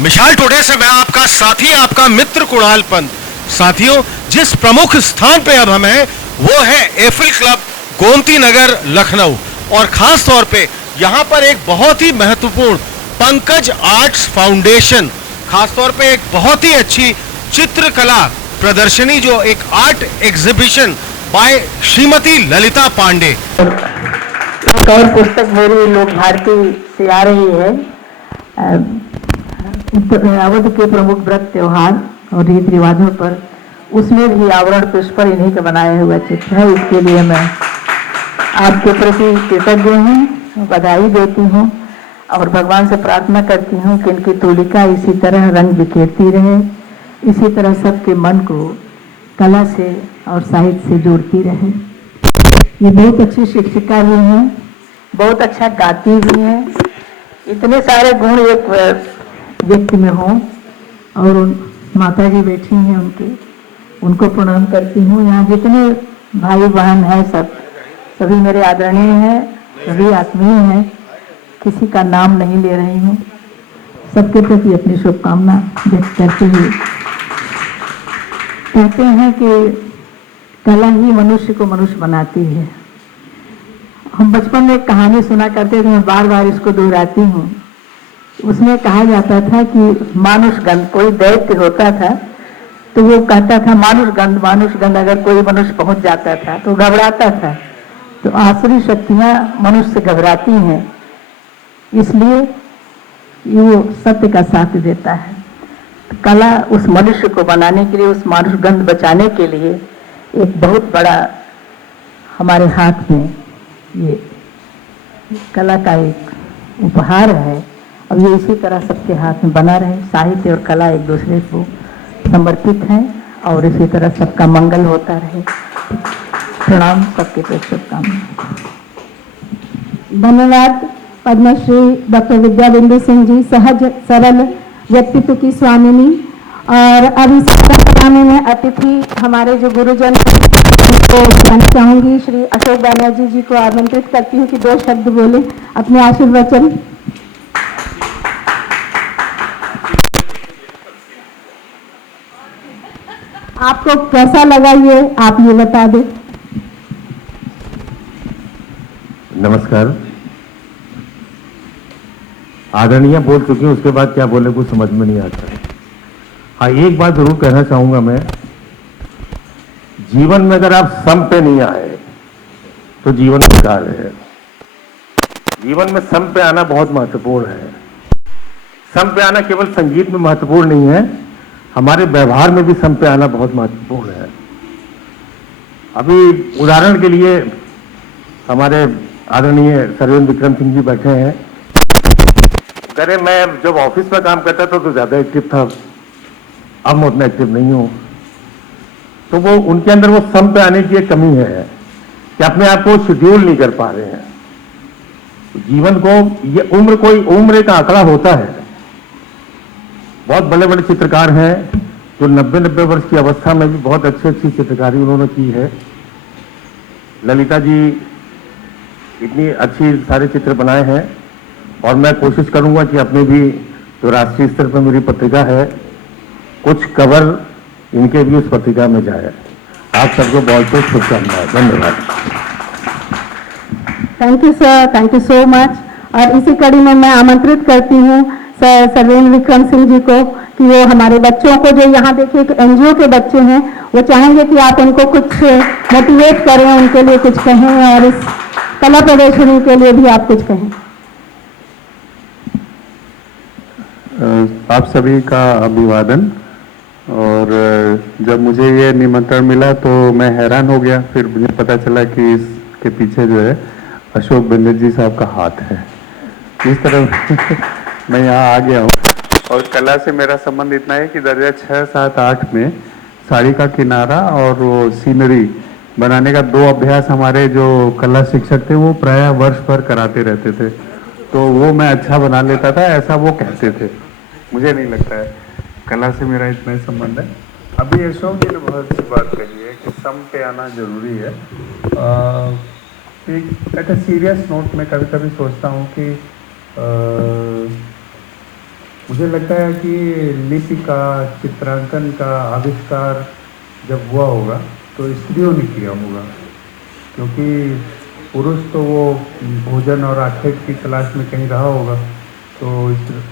मिशाल today से मैं आपका साथी, आपका मित्र कुणाल पंत। साथियों, जिस प्रमुख स्थान पे अब हम हैं वो है एफिल क्लब, गोमती नगर, लखनऊ। और खास तौर पे यहाँ पर एक बहुत ही महत्वपूर्ण पंकज आर्ट्स फाउंडेशन, खास तौर पे एक बहुत ही अच्छी चित्रकला प्रदर्शनी, जो एक art exhibition by Shrimati Lalita Pandey. एक और पुस्तक मेरी लोक भारती से आ रही है, अवध के प्रमुख व्रत त्योहार और रीति रिवाजों पर। उसमें भी आवरण पुष्प पर इन्हीं का बनाया हुआ चित्र है। इसके लिए मैं आपके प्रति कृतज्ञ हूँ, बधाई देती हूँ और भगवान से प्रार्थना करती हूँ कि इनकी तुलिका इसी तरह रंग बिखेरती रहे, इसी तरह सबके मन को कला से और साहित्य से जोड़ती रहे। ये बहुत अच्छी शिक्षिका भी हैं, बहुत अच्छा गाती भी हैं। इतने सारे गुण एक व्यक्ति में हों। और माता जी बैठी हैं उनको प्रणाम करती हूँ। यहाँ जितने भाई बहन हैं सभी मेरे आदरणीय हैं, सभी आत्मीय हैं, किसी का नाम नहीं ले रही हूँ। सबके प्रति अपनी शुभकामना व्यक्त करते हुए कहते हैं कि कला ही मनुष्य को मनुष्य बनाती है। हम बचपन में एक कहानी सुना करते थे, मैं बार बार इसको दोहराती हूँ। उसमें कहा जाता था कि मानुष गंध, कोई दैत्य होता था तो वो कहता था मानुष गंध, अगर कोई मनुष्य पहुंच जाता था तो घबराता था। तो आसुरी शक्तियां मनुष्य से घबराती हैं, इसलिए वो सत्य का साथ देता है। तो कला उस मनुष्य को बनाने के लिए, उस मानुष गंध बचाने के लिए एक बहुत बड़ा हमारे हाथ में ये कला का एक उपहार है। और ये इसी तरह सबके हाथ में बना रहे। साहित्य और कला एक दूसरे को समर्पित हैं और इसी तरह सबका मंगल होता रहे। प्रणाम, सबके प्रति शुभकामनाएं। धन्यवाद। पद्मश्री डॉक्टर विद्या बिंदु सिंह जी, सहज सरल व्यक्तित्व की स्वामिनी। और अब इस कार्यक्रम में अतिथि हमारे जो गुरुजन को बुलाना चाहूंगी, श्री अशोक बैनर्जी जी को आमंत्रित करती हूँ कि 2 शब्द बोले, अपने आशीर्वचन। आपको कैसा लगा ये आप ये बता दें। नमस्कार। आदरणीय बोल चुकी हूँ, उसके बाद क्या बोले कुछ समझ में नहीं आता है। हाँ, एक बात जरूर कहना चाहूंगा मैं, जीवन में अगर आप सम पे नहीं आए तो जीवन बेकार है। जीवन में सम पे आना बहुत महत्वपूर्ण है। सम पे आना केवल संगीत में महत्वपूर्ण नहीं है, हमारे व्यवहार में भी सम पे आना बहुत महत्वपूर्ण है। अभी उदाहरण के लिए हमारे आदरणीय सर्वेंद्र विक्रम सिंह जी बैठे हैं। करे मैं जब ऑफिस में काम करता था तो ज्यादा एक्टिव था, अब मैं उतना एक्टिव नहीं हूं। तो वो उनके अंदर वो सम पे आने की एक कमी है कि अपने आप को शेड्यूल नहीं कर पा रहे हैं। जीवन को ये उम्र एक आंकड़ा होता है। बहुत बड़े बड़े चित्रकार हैं जो 90 वर्ष की अवस्था में भी बहुत अच्छी चित्रकारी उन्होंने की है। ललिता जी इतनी अच्छी सारे चित्र बनाए हैं और मैं कोशिश करूंगा कि अपने भी जो राष्ट्रीय स्तर पर मेरी पत्रिका है, कुछ कवर इनके भी उस पत्रिका में जाए। आप सबको बहुत बहुत शुभकामनाएं। धन्यवाद। Thank you sir, thank you so much. और इसी कड़ी में मैं आमंत्रित करती हूँ सर सर्वेंद्र विक्रम सिंह जी को कि वो हमारे बच्चों को, जो यहाँ देखिए एक एनजीओ के बच्चे हैं, वो चाहेंगे कि आप उनको कुछ मोटिवेट करें, उनके लिए कुछ कहें और इस कला प्रदर्शनी के लिए भी आप कुछ कहें। आप सभी का अभिवादन। और जब मुझे ये निमंत्रण मिला तो मैं हैरान हो गया। फिर मुझे पता चला कि इसके पीछे जो है अशोक बनर्जी साहब का हाथ है। इस तरह मैं यहाँ आ गया हूँ। और कला से मेरा संबंध इतना है कि दर्जा 6, 7, 8 में साड़ी का किनारा और वो सीनरी बनाने का 2 अभ्यास हमारे जो कला शिक्षक थे वो प्राय वर्ष भर कराते रहते थे। तो वो मैं अच्छा बना लेता था, ऐसा वो कहते थे। मुझे नहीं लगता है कला से मेरा इतना ही संबंध है। अभी अशोक जी ने बहुत अच्छी बात कही है कि सम पे आना जरूरी है। एट अ सीरियस नोट में कभी कभी सोचता हूँ कि मुझे लगता है कि लिपि का, चित्रांकन का आविष्कार जब हुआ होगा तो स्त्रियों ने किया होगा, क्योंकि पुरुष तो वो भोजन और आखेट की तलाश में कहीं रहा होगा, तो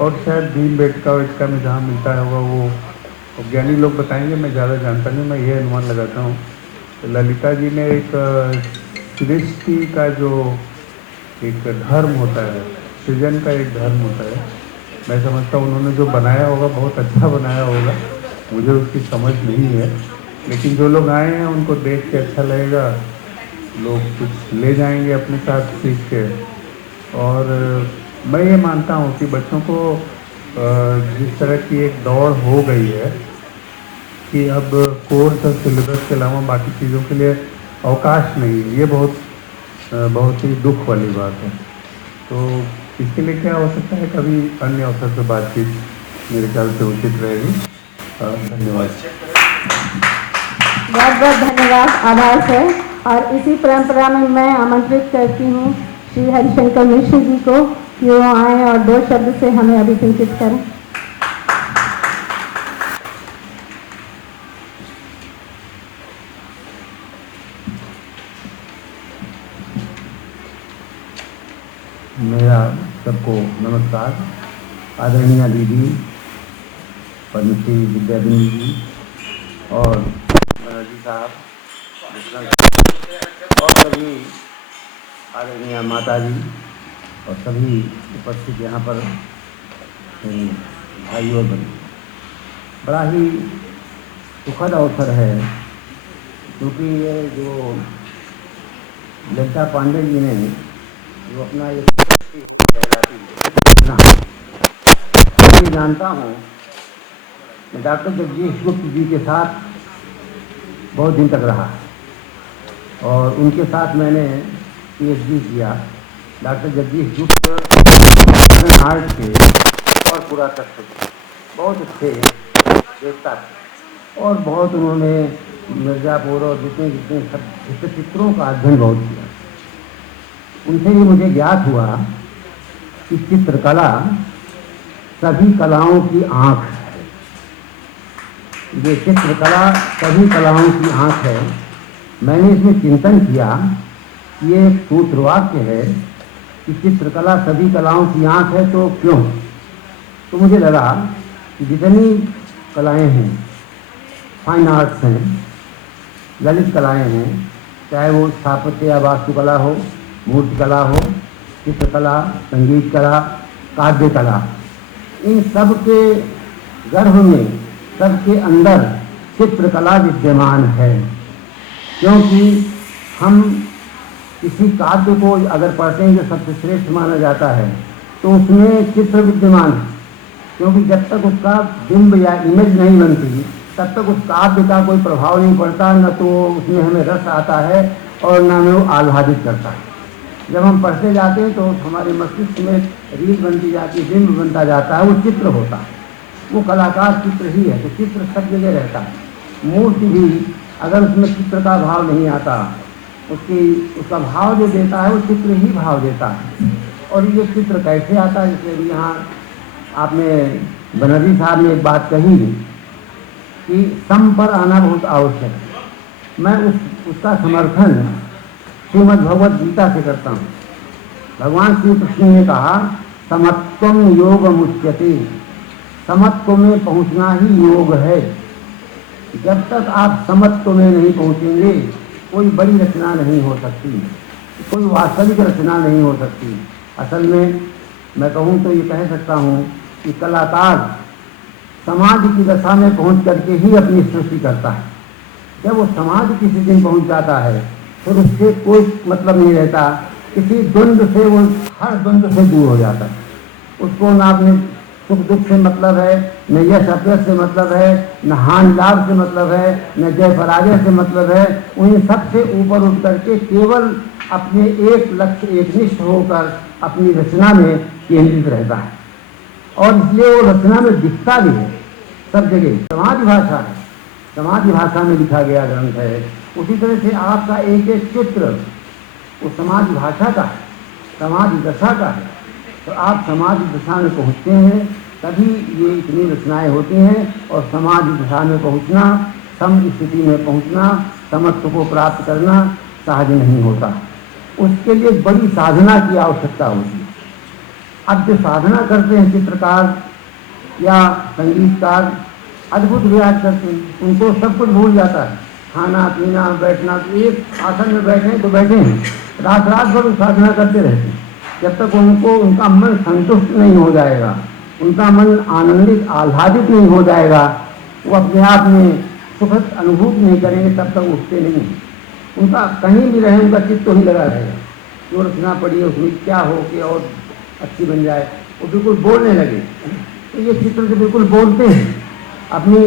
और शायद भीमबेटका वेटका में जहाँ मिलता है होगा वो ज्ञानी लोग बताएंगे, मैं ज़्यादा जानता नहीं, मैं ये अनुमान लगाता हूँ। तो ललिता जी ने एक सृष्टि का जो एक धर्म होता है, सृजन का एक धर्म होता है, मैं समझता हूँ उन्होंने जो बनाया होगा बहुत अच्छा बनाया होगा, मुझे उसकी समझ नहीं है, लेकिन जो लोग आए हैं उनको देख के अच्छा लगेगा, लोग कुछ ले जाएंगे अपने साथ सीख के। और मैं ये मानता हूँ कि बच्चों को जिस तरह की एक दौड़ हो गई है कि अब कोर्स और सिलेबस के अलावा बाकी चीज़ों के लिए अवकाश नहीं है, ये बहुत ही दुख वाली बात है। तो इसके लिए क्या हो सकता है, कभी अन्य अवसर पर बातचीत मेरे ख्याल से उचित रहेगी। धन्यवाद। बहुत बहुत धन्यवाद, आभार है। और इसी परंपरा में मैं आमंत्रित करती हूँ श्री हरिशंकर मिश्र जी को कि वो आए और 2 शब्द से हमें अभिसंचित करें। मेरा सबको नमस्कार। आदरणीय दीदी पद्मश्री विद्याबिनी जी और बनर्जी साहब और सभी आदरणीय माता जी और सभी उपस्थित यहाँ पर भाई और बहन, बड़ा ही सुखद अवसर है, क्योंकि ये जो ललिता पांडे जी ने जो अपना ये मैं जानता हूँ, मैं डॉक्टर जगदीश गुप्त जी के साथ बहुत दिन तक रहा और उनके साथ मैंने PhD किया। डॉक्टर जगदीश गुप्त आर्ट के और पुरातत्व के बहुत अच्छे देखता थे और बहुत उन्होंने मिर्ज़ापुर और जितने जितने सब चित्रों का अध्ययन बहुत किया। उनसे ही मुझे ज्ञात हुआ कि चित्रकला सभी कलाओं की आँख है। ये चित्रकला सभी कलाओं की आँख है। मैंने इसमें चिंतन किया, ये एक सूत्र वाक्य है कि चित्रकला सभी कलाओं की आँख है, तो क्यों? तो मुझे लगा कि जितनी कलाएं हैं, फाइन आर्ट्स हैं, ललित कलाएं हैं, चाहे वो स्थापत्य या वास्तुकला हो, मूर्तिकला हो, चित्रकला, संगीत कला, काव्य कला, इन सब के गर्भ में, सबके अंदर चित्रकला विद्यमान है। क्योंकि हम किसी काव्य को अगर पढ़ते हैं जो सबसे श्रेष्ठ माना जाता है, तो उसमें चित्र विद्यमान है, क्योंकि जब तक उसका बिंब या इमेज नहीं बनती तब तक उस काव्य का कोई प्रभाव नहीं पड़ता, न तो उसमें हमें रस आता है और न हमें वो आह्लादित करता है। जब हम पढ़ते जाते हैं तो हमारे मस्तिष्क में रील बनती जाती है, बिंब बनता जाता है, वो चित्र होता है, वो कलाकार चित्र ही है। तो चित्र सब जगह रहता है। मूर्ति भी अगर उसमें चित्र का भाव नहीं आता, उसका भाव जो देता है वो चित्र ही भाव देता है। और ये चित्र कैसे आता है, जैसे अभी यहाँ आपने बनर्जी साहब ने एक बात कही कि सम पर आना बहुत आवश्यक है। मैं उसका समर्थन श्रीमद् भगवद गीता से करता हूँ। भगवान श्री कृष्ण ने कहा समत्वम योग मुच्यते, समत्व में पहुँचना ही योग है। जब तक आप समत्व में नहीं पहुँचेंगे कोई बड़ी रचना नहीं हो सकती, कोई वास्तविक रचना नहीं हो सकती। असल में मैं कहूँ तो ये कह सकता हूँ कि कलाकार समाज की दशा में पहुँच करके ही अपनी सृष्टि करता है। जब वो समाज किसी दिन पहुँच जाता है फिर उससे कोई मतलब नहीं रहता, किसी द्वंद्व से वो हर द्वंद्व से दूर हो जाता है। उसको ना अपने सुख दुख से मतलब है, न यश अपयश से मतलब है, न हानि लाभ से मतलब है, न जय पराजय से मतलब है। उन्हीं सबसे ऊपर उठ करके केवल अपने एक लक्ष्य, एकनिष्ठ होकर अपनी रचना में केंद्रित रहता है और इसलिए वो रचना में दिखता भी है सब जगह। समाज भाषा है, समाज भाषा में लिखा गया ग्रंथ है। उसी तरह से आपका एक एक चित्र वो समाज भाषा का है, समाज दशा का है। तो आप समाज दशा में पहुँचते हैं तभी ये इतनी रचनाएं होती हैं और समाज दशा में पहुंचना, सम स्थिति में पहुंचना, समत्व को प्राप्त करना सहज नहीं होता। उसके लिए बड़ी साधना की आवश्यकता होती है। अब जो साधना करते हैं चित्रकार या संगीतकार, अद्भुत रियाज करते हैं, उनको सब कुछ भूल जाता है, खाना पीना बैठना। एक आसन में बैठे तो बैठे हैं, रात रात भर साधना करते रहते हैं, जब तक उनका मन संतुष्ट नहीं हो जाएगा, उनका मन आनंदित आह्लादित नहीं हो जाएगा, वो अपने आप में सुखद अनुभूति नहीं करेंगे, तब तक उठते नहीं। उनका कहीं भी रहे उनका चित्त तो ही लगा रहेगा, जो रचना पड़ी है उसमें क्या हो कि और अच्छी बन जाए, वो बिल्कुल बोलने लगे। तो ये चित्र से बिल्कुल बोलते हैं, अपनी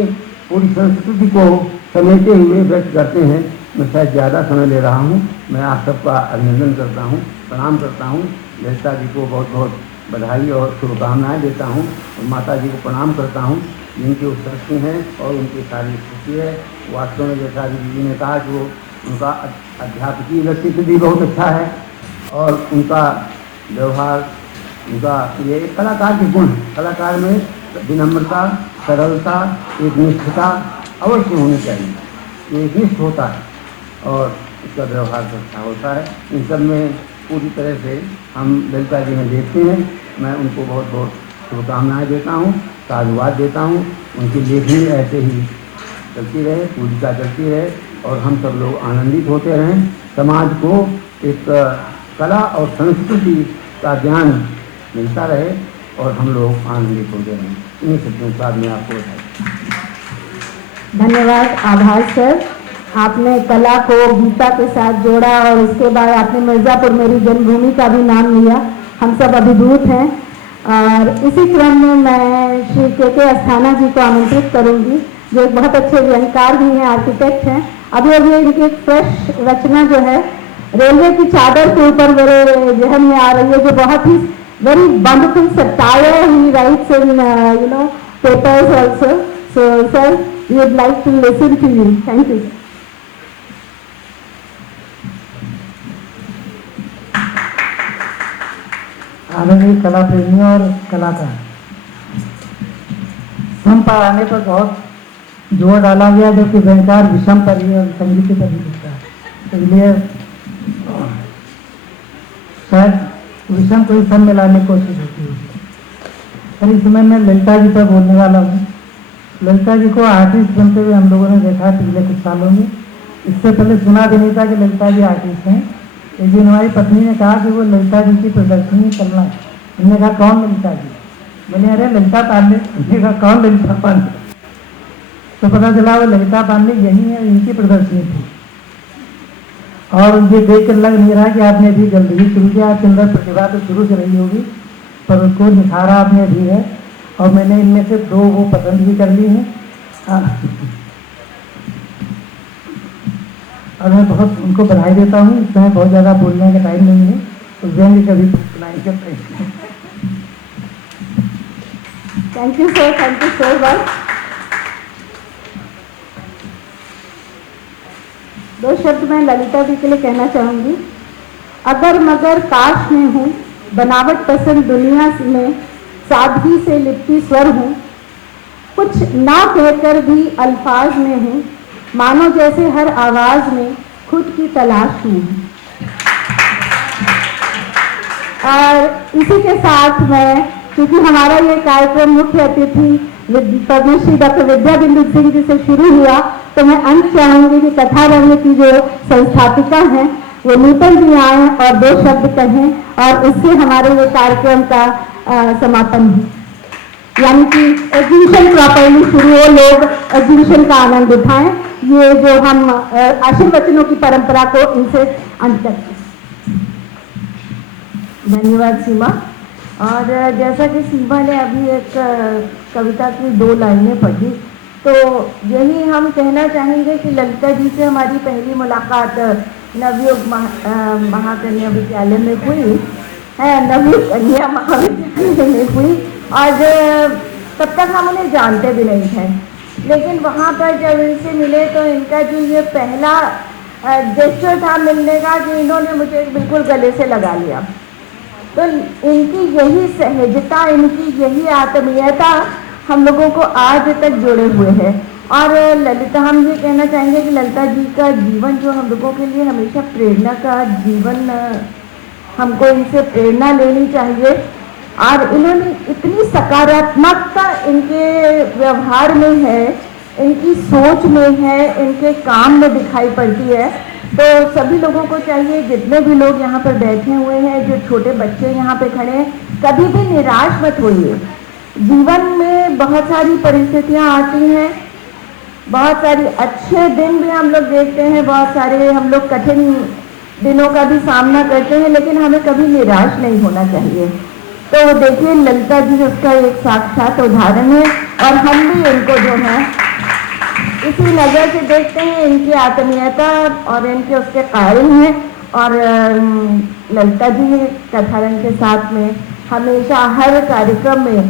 पूरी संस्कृति को समेटे हुए व्यक्त करते हैं। मैं शायद ज़्यादा समय ले रहा हूँ, मैं आप सबका अभिनंदन करता हूँ, प्रणाम करता हूँ। ललिता जी को बहुत बहुत बधाई और शुभकामनाएं देता हूँ और माता जी को प्रणाम करता हूँ, जिनकी उत्पत्ति हैं और उनकी सारी स्थिति है। वास्तव में जैसा जी ने कहा कि वो उनका अध्यापकीय व्यक्तित्व भी बहुत अच्छा है और उनका व्यवहार, उनका ये एक कलाकार के गुण, कलाकार में विनम्रता, सरलता, एक निष्ठता अवश्य होनी चाहिए। ये एक निष्ठ होता है और उसका व्यवहार अच्छा होता है। इन सब में पूरी तरह से हम ललिता जी में देखते हैं। मैं उनको बहुत बहुत शुभकामनाएं देता हूँ, साधुवाद देता हूँ। उनकी लेखनी ऐसे ही चलती रहे, पूजिका चलती रहे और हम सब लोग आनंदित होते रहें। समाज को एक कला और संस्कृति का ज्ञान मिलता रहे और हम लोग आनंदित होते रहें। इन्हीं शब्दों के साथ मैं आपको धन्यवाद, आभार सर। आपने कला को गीता के साथ जोड़ा और उसके बाद आपने मिर्ज़ापुर मेरी जन्मभूमि का भी नाम लिया। हम सब अभिभूत हैं। और इसी क्रम में मैं श्री के अस्थाना जी को आमंत्रित करूंगी, जो एक बहुत अच्छे व्यंगकार भी हैं, आर्किटेक्ट हैं। अभी अभी इनकी एक फ्रेश रचना जो है रेलवे की चादर के ऊपर मेरे जहन में आ रही है, जो बहुत ही very wonderful satire he writes in papers also. So sir, we would like to listen to you. Thank you. आदरणीय कला प्रेमियों और कलाकार, सम पर आने पर बहुत जोर डाला गया, जबकि व्यंगकार विषम पर ही और संगीत पर ही दिखता है। इसलिए शायद विषम को ही सम में लाने की कोशिश होती है। पर इस समय मैं ललिता जी पर बोलने वाला हूँ। ललिता जी को आर्टिस्ट बनते हुए हम लोगों ने देखा पिछले कुछ सालों में। इससे पहले सुना भी नहीं था कि ललिता जी आर्टिस्ट हैं। एक दिन हमारी पत्नी ने कहा कि वो ललिता जी की प्रदर्शनी चलना है। हमने कहा कौन ललिता जी? मैंने अरे ललिता पांडे। हमने कहा कौन ललिता पांडे? तो पता चला वो ललिता पांडे यही है, इनकी प्रदर्शनी थी। और ये देख कर लग नहीं रहा कि आपने अभी जल्दी ही शुरू किया। आपके अंदर प्रतिभा तो शुरू से रही होगी, पर उसको निखारा आपने अभी है। और मैंने इनमें से 2 वो पसंद भी कर ली हैं। और मैं बहुत उनको बधाई देता हूँ। इस समय बहुत ज़्यादा बोलने का टाइम नहीं है, तो व्यंग कभी सुनाई करते हैं। Thank you sir, thank you so much. 2 शब्द मैं ललिता जी के लिए कहना चाहूँगी। अगर मगर काश में हूँ, बनावट पसंद दुनिया में सादगी से लिपटी स्वर हूँ, कुछ ना कहकर भी अल्फाज में हूँ, मानो जैसे हर आवाज़ में खुद की तलाश में हूँ। और इसी के साथ मैं, क्योंकि हमारा ये कार्यक्रम मुख्य अतिथि पद्मश्री डॉक्टर विद्या बिंदु सिंह जी से शुरू हुआ, तो मैं अंत चाहूंगी कि कथा रंग की जो संस्थापिका हैं वो नूतन जी आए और 2 शब्द कहें और उससे हमारे ये कार्यक्रम का समापन हो, यानी कि एग्जीबिशन प्रॉपरली शुरू हो, लोग एग्जीबिशन का आनंद उठाएं। ये जो हम आशीर्वचनों की परंपरा को इनसे अंत करते हैं। धन्यवाद सीमा। और जैसा कि सीमा ने अभी एक कविता की 2 लाइनें पढ़ी, तो यही हम कहना चाहेंगे कि ललिता जी से हमारी पहली मुलाकात नवयुग महाकन्या विद्यालय में हुई है, नवयुग कन्या महाविद्यालय में हुई। और तब तक हम उन्हें जानते भी नहीं थे, लेकिन वहाँ पर जब इनसे मिले तो इनका जो ये पहला जेस्चर था मिलने का, कि इन्होंने मुझे बिल्कुल गले से लगा लिया तो इनकी यही सहजता, इनकी यही आत्मीयता हम लोगों को आज तक जोड़े हुए है। और ललिता, हम ये कहना चाहेंगे कि ललिता जी का जीवन जो हम लोगों के लिए हमेशा प्रेरणा का जीवन, हमको इनसे प्रेरणा लेनी चाहिए। और इन्होंने इतनी सकारात्मकता इनके व्यवहार में है, इनकी सोच में है, इनके काम में दिखाई पड़ती है। तो सभी लोगों को चाहिए, जितने भी लोग यहाँ पर बैठे हुए हैं, जो छोटे बच्चे यहाँ पे खड़े हैं, कभी भी निराश मत होइए। जीवन में बहुत सारी परिस्थितियाँ आती हैं, बहुत सारी अच्छे दिन भी हम लोग देखते हैं, बहुत सारे हम लोग कठिन दिनों का भी सामना करते हैं, लेकिन हमें कभी निराश नहीं होना चाहिए। तो देखिए, ललिता जी उसका एक साक्षात उदाहरण है। और हम भी इनको जो है इसी नज़र से देखते हैं, इनकी आत्मीयता और इनके उसके कायल हैं। और ललिता जी कथारंग के साथ में हमेशा हर कार्यक्रम में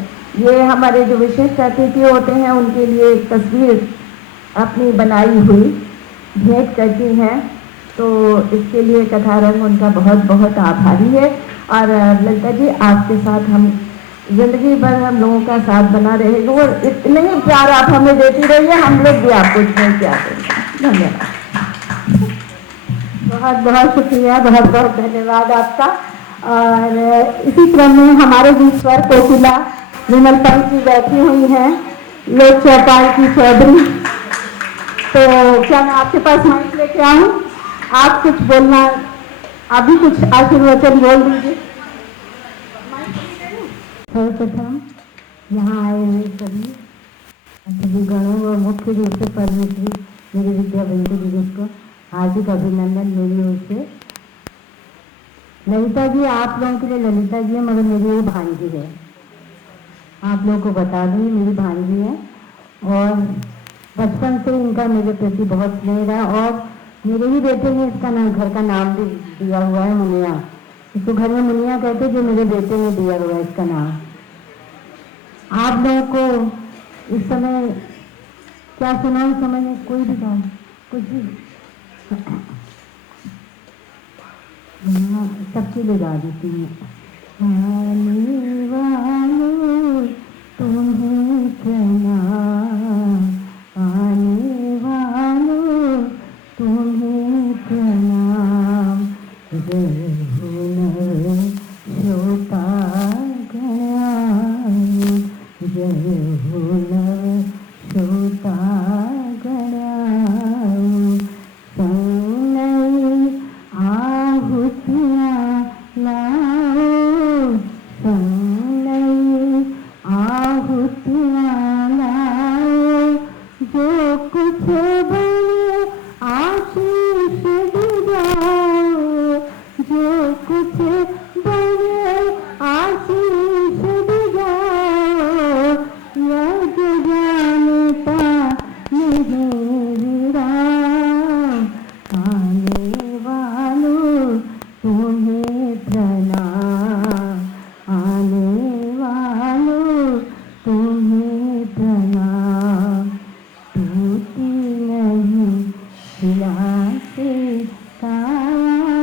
ये हमारे जो विशिष्ट अतिथि होते हैं उनके लिए एक तस्वीर अपनी बनाई हुई भेंट करती हैं। तो इसके लिए कथारंग उनका बहुत बहुत आभारी है। और ललिता जी, आपके साथ हम जिंदगी भर हम लोगों का साथ बना रहेगा और इतने ही प्यार आप हमें देती रहिए, हम लोग भी आपको इतना ही प्यार देंगे। धन्यवाद। बहुत बहुत शुक्रिया, बहुत बहुत धन्यवाद आपका। और इसी क्रम में हमारे बीच स्वर कोकिला विमल पंत जी बैठी हुई हैं, लोक चौपाल की चौधरी। तो क्या मैं आपके पास माइक लेके आऊँ? आप कुछ बोलना, आप भी कुछ आशीर्वचन बोल दीजिए। सर्वप्रथम यहाँ आए हुए सभी अतिथिगणों व मुख्य रूप से परमेश्वरी मेरी विद्या बंधु जी को हार्दिक अभिनंदन मेरी ओर से। ललिता जी आप लोगों के लिए ललिता जी है, मगर मेरी वो भांजी है। आप लोगों को बता दूँ मेरी भांजी है और बचपन से इनका मेरे प्रति बहुत स्नेह रहा। और मेरे ही बेटे ने इसका नाम, घर का नाम भी दिया हुआ है मुनिया। इसको घर में मुनिया कहते, जो मेरे बेटे ने दिया हुआ है इसका नाम। आप लोगों को इस समय क्या सुनाऊं, समय में कोई भी गाना, कुछ भी सबके लिए गा देती हूँ। आने वालों तुम्हें प्रणाम, आने वालों तुम्हें प्रणाम। श्रोता गणाम, जय हो नव श्रोता गणाम। संग आहुतियाँ लाओ, संग आहुतियाँ लाओ, जो कुछ बने आशीष दिलाओ, जो कुछ बने आशीष दिलाओ। यज्ञ जानता नहीं विराम, आने वालों तुम्हें प्रणाम, आने वालों तुम्हें प्रणाम। टूटी नहीं शिला से काया,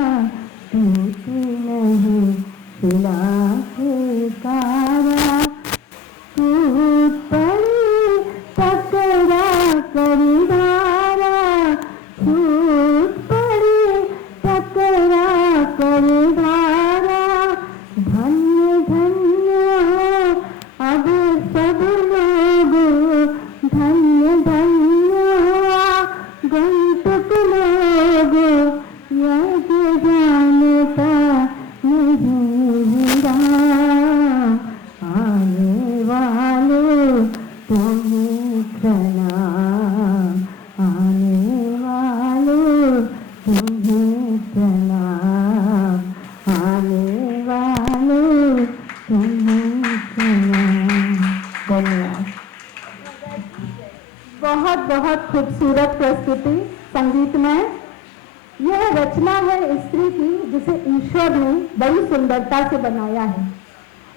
टूटी नहीं शिला से काया। टूट पड़ी टकरा कर धारा, टूट पड़ी टकरा कर धारा। धन्य धन्य हो अब सब लोग, धन्य धन्य हुआ गंतुक लोग। यज्ञ जानता नहीं विराम, आने वालों तुम्हें प्रणाम, आने वालों तुम्हें प्रणाम, आने वालों तुम्हें प्रणाम। धन्यवाद। बहुत बहुत खूबसूरत प्रस्तुति संगीत में। यह रचना है स्त्री की, जिसे ईश्वर ने बड़ी सुंदरता से बनाया है।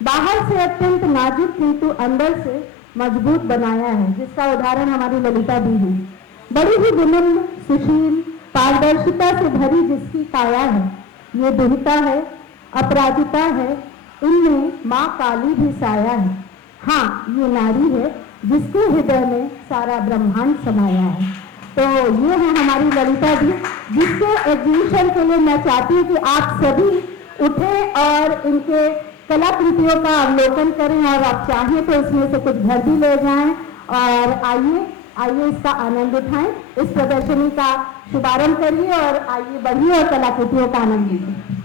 बाहर से अत्यंत नाजुक किंतु अंदर से मजबूत बनाया है, जिसका उदाहरण हमारी ललिता दी है। बड़ी ही विनम्र, सुशील, पारदर्शिता से भरी जिसकी काया है, ये दुहिता है, अपराजिता है, इनमें माँ काली भी साया है। हाँ, ये नारी है जिसके हृदय में सारा ब्रह्मांड समाया है। तो ये है हमारी ललिता जी, जिसके एग्जीबिशन के लिए मैं चाहती हूँ कि आप सभी उठें और इनके कलाकृतियों का अवलोकन करें, और आप चाहें तो इसमें से कुछ घर भी ले जाएं, और आइए इसका आनंद उठाएं। इस प्रदर्शनी का शुभारंभ करिए और आइए बढ़िए और कलाकृतियों का आनंद लीजिए।